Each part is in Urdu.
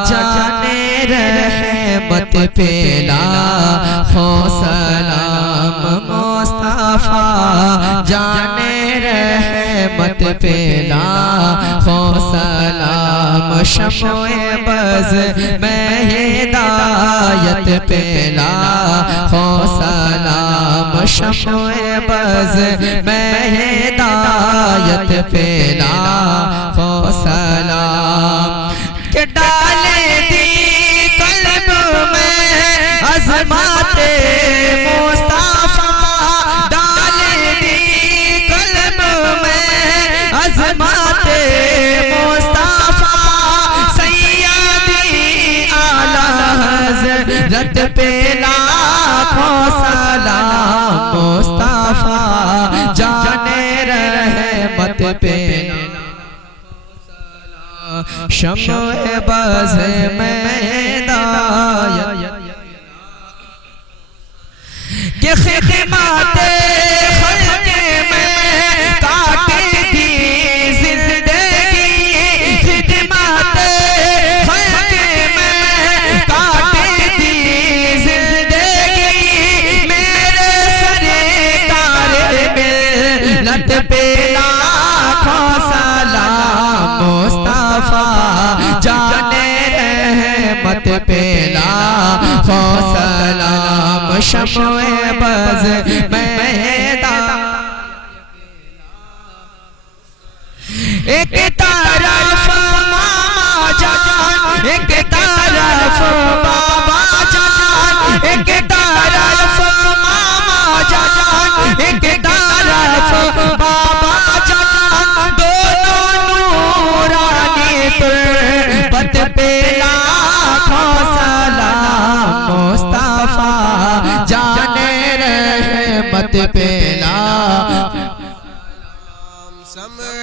جانے رحمت پہ لاکھوں سلام مصطفیٰ جانے رحمت پہ لاکھوں سلام شمع بز میں ہدایت پہ لاکھوں سلام شمع بز میں ہدایت پہ لاکھوں سلام کہ ڈالے دی قلب میں عظمت مصطفیٰ ڈالے دی قلب میں عظمت مصطفیٰ سیدی اعلیٰ حضرت پہ لاکھوں سلام مصطفیٰ جانے رحمت پہ شمع بز میں ہدایت کہ خدمات خلق میں کاٹ دی زندگی خدمات خلق میں کاٹ دی زندگی میرے سرکار ملت پہ لاکھوں سلام مصطفیٰ جانے رحمت پہ لاکھوں سلام شمع بز میں ایک طرف ماما جان ایک طرف بابا جان ایک طرف ماما جان ایک طرف بابا جان دونوں نورانی تربت پہ لاکھوں سلام مصطفیٰ جانے رحمت پہ سمع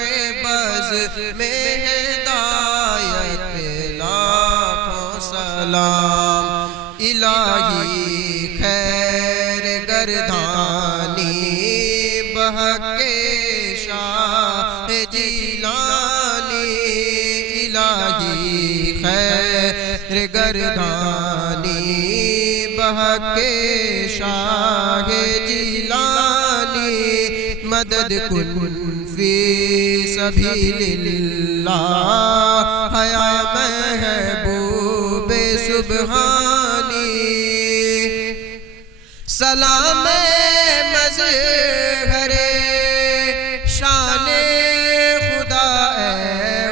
بز میں ہدایت پہ لاکھوں سلام الہی خیر گردانی بحق شاہ جیلانی الہی خیر گردانی بحق شاہ جیلانی مدد کن فی سبیل اللہ یا محبوب سبحانی سلام مظہر شان خدا اے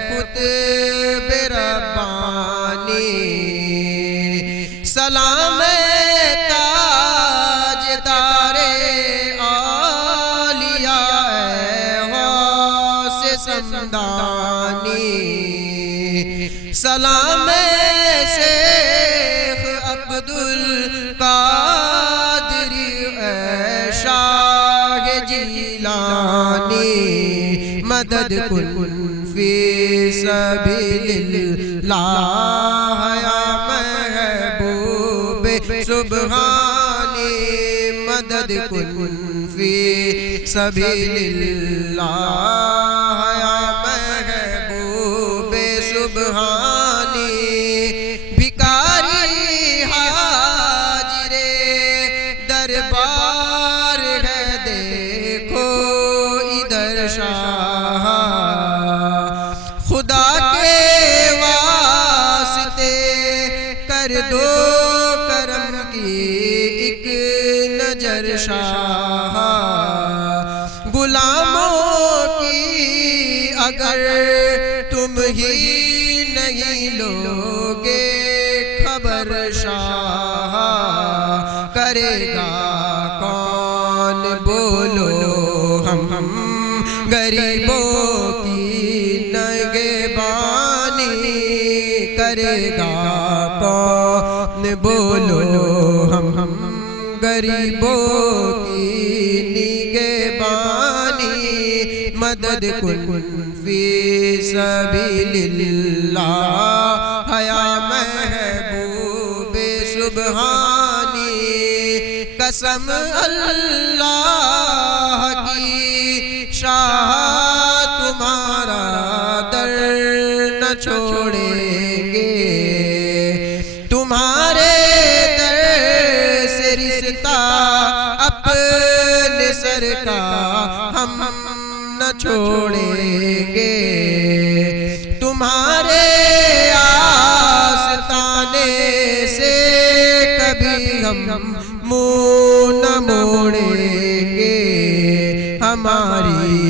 قطب ربانی سلام تاجدار اولیاء غوث سمدانی سلام شیخ عبدالقادر شاہ جیلانی مدد کن فی سبیل اللہ یا محبوب سبحانی مدد کن فی سبیل اللہ یا محبوب سبحانی بھکاری حاضر دربار ہے دیکھو ادھر شاہ خدا کے واسطے کر دو کرم کی ایک نظر شاہ غلاموں کی اگر تم ہی نہیں لوگے خبر شاہ کرے گا کون بولو ہم غریبوں کی نگہبانی کرے گا کون بولو ہم غریبوں کی نگہبانی مدد کن فی سبیل اللہ یا محبوب سبحانی قسم اللہ کی شاہ تمہارا در نہ چھوڑے چھوڑیں گے تمہارے آستانے سے کبھی ہم منہ نہ موڑیں گے ہماری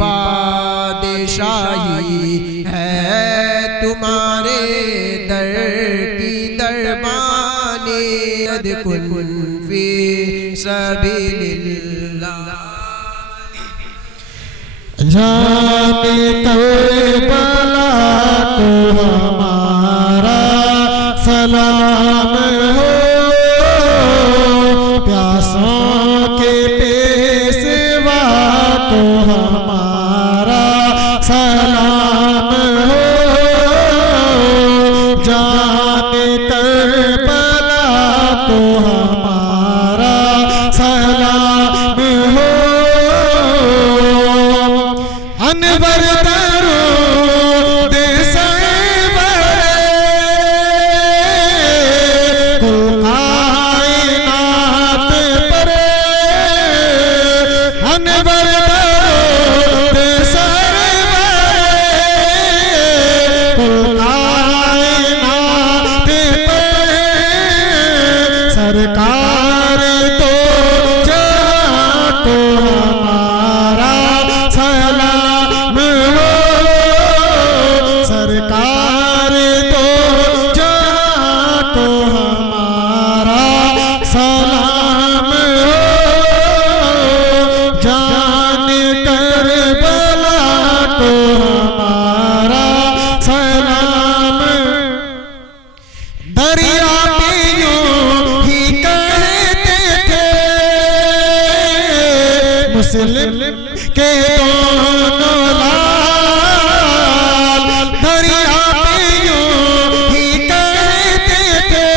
بادشاہی ہے تمہارے در کی دربانی ادخل فی سبیل اللہ جانے کربلا تو ہمارا سلام ہو پیاسوں کے پیشوا تو ہمارا سلام ہو جانے کربلا تو ہمارا سلام ہو انور درود سرور کل کائنات پر انور درود سرور کل کائنات پر سرکار تو جہاں تو ہمارا سلام سرکار تو جہاں تو ہمارا سلام جان کربلا تو ہمارا سلام دریا پہ یوں ہی کہتے تھے مسلم کے دونوں لال دریا پہ یوں ہی کہتے تھے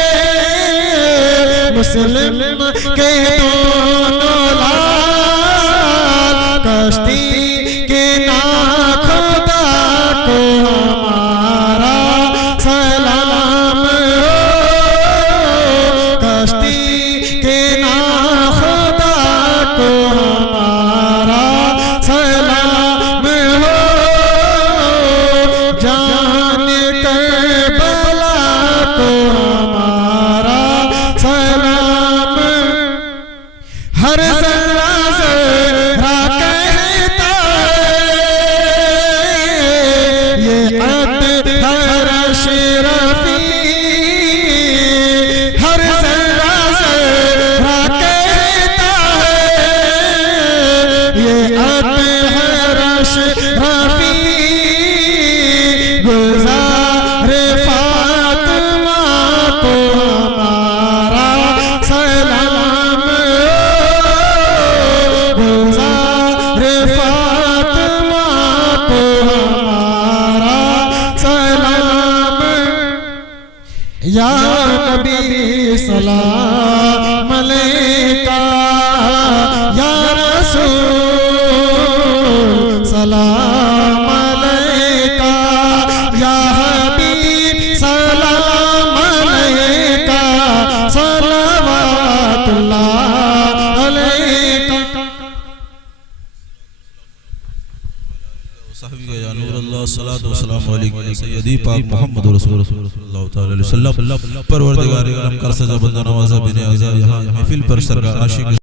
مسلم کے دونوں لال کشتی کے ناخدا کو ہمارا سلام کشتی کے ناخدا کو ہمارا سلام ہو جان کربلا تو ہمارا سلام ہر ذرہ ذرہ کہتا یہ اطہر اشرفی ہر ذرہ ذرہ کہتا یہ اطہر اشرفی گلزار فاطمہ تو ہمارا سلام گلزار فاطمہ تو ہمارا سلام یا نبی سلام علیکہ یا رسول سلام علیکہ یا حبیب سلام علیکہ صلوات اللہ علیکہ صحابی کا یا نور اللہ صلاۃ و سلام علیکم سیدی پاک محمد رسول اللہ تعالی علیہ وسلم پروردگار عالم کر سزا بندہ نوازہ بن اعزا یہاں محفل پر سرکار عاشق